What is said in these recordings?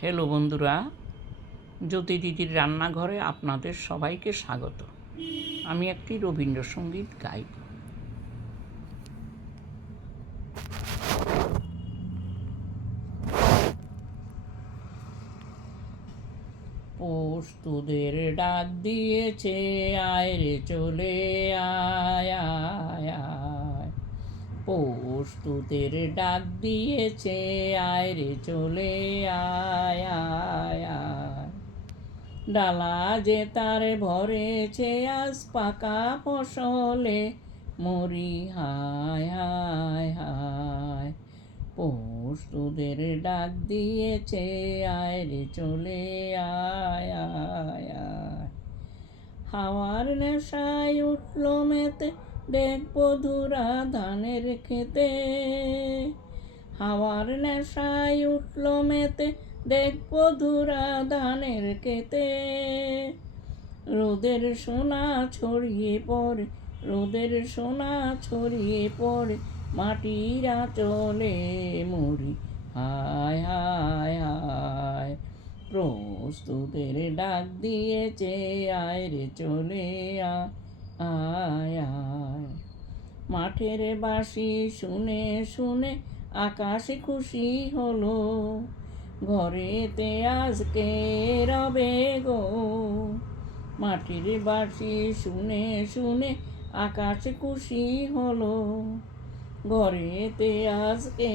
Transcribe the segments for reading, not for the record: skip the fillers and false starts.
Hello বন্ধুরা, জ্যোতি দিদির রান্নাঘরে আপনাদের সবাইকে স্বাগত। আমি একটি রবীন্দ্রসঙ্গীত গাইব। পৌষ তোদের ডাক দিয়েছে, আয় রে চলে আয় আয় আয়। পৌষ তোদের ডাক দিয়েছে, আয় রে চলে আয় আয় আয়। ডালা যে তার ভরেছে আজ পাকা ফসলে, মরি হায় হায় হায়। পৌষ তোদের ডাক দিয়েছে, আয় রে চলে আয় আয় আয়। হাওয়ার নেশায় উঠল মেতে, দেখবো ধুরা ধানের খেতে। হাওয়ার নেশায় উঠল মেতে, দেখবো ধুরা ধানের খেতে। রোদের সোনা ছড়িয়ে পড়ে, রোদের সোনা ছড়িয়ে পড়ে, মাটির আঁচলে মরি হায় হায় হায়। প্রস্তুতের ডাক দিয়েছে, আয় রে চলে আয় আয়। মাঠের বাঁশি শুনে শুনে আকাশ খুশি হলো, ঘরেতে আজকে রবে গো। মাটির বাঁশি শুনে শুনে আকাশ খুশি হলো, ঘরেতে আজকে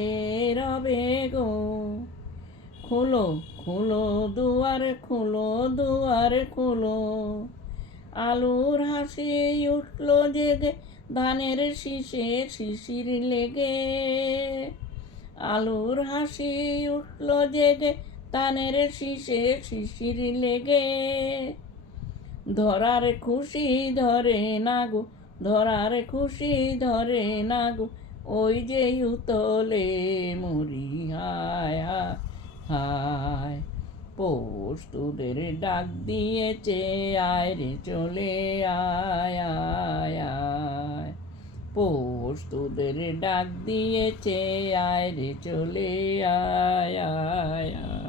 রবে গো। খোলো খোলো দুয়ার, খোলো দুয়ার খোলো। আলুর হাসি উঠল জেগে, ধানের শীষে শিশির লেগে। আলুর হাসি উঠল জেগে, ধানের শীষে শিশির লেগে। ধরার খুশি ধরে না গো, ধরার খুশি ধরে না গো, ওই যে উতলে মরি হায় হায় হায়। পৌষ তোদের ডাক দিয়েছে, আয় রে চলে আয় আয় আয়। পৌষ তোদের ডাক দিয়েছে, আয় রে চলে আয় আয় আয়।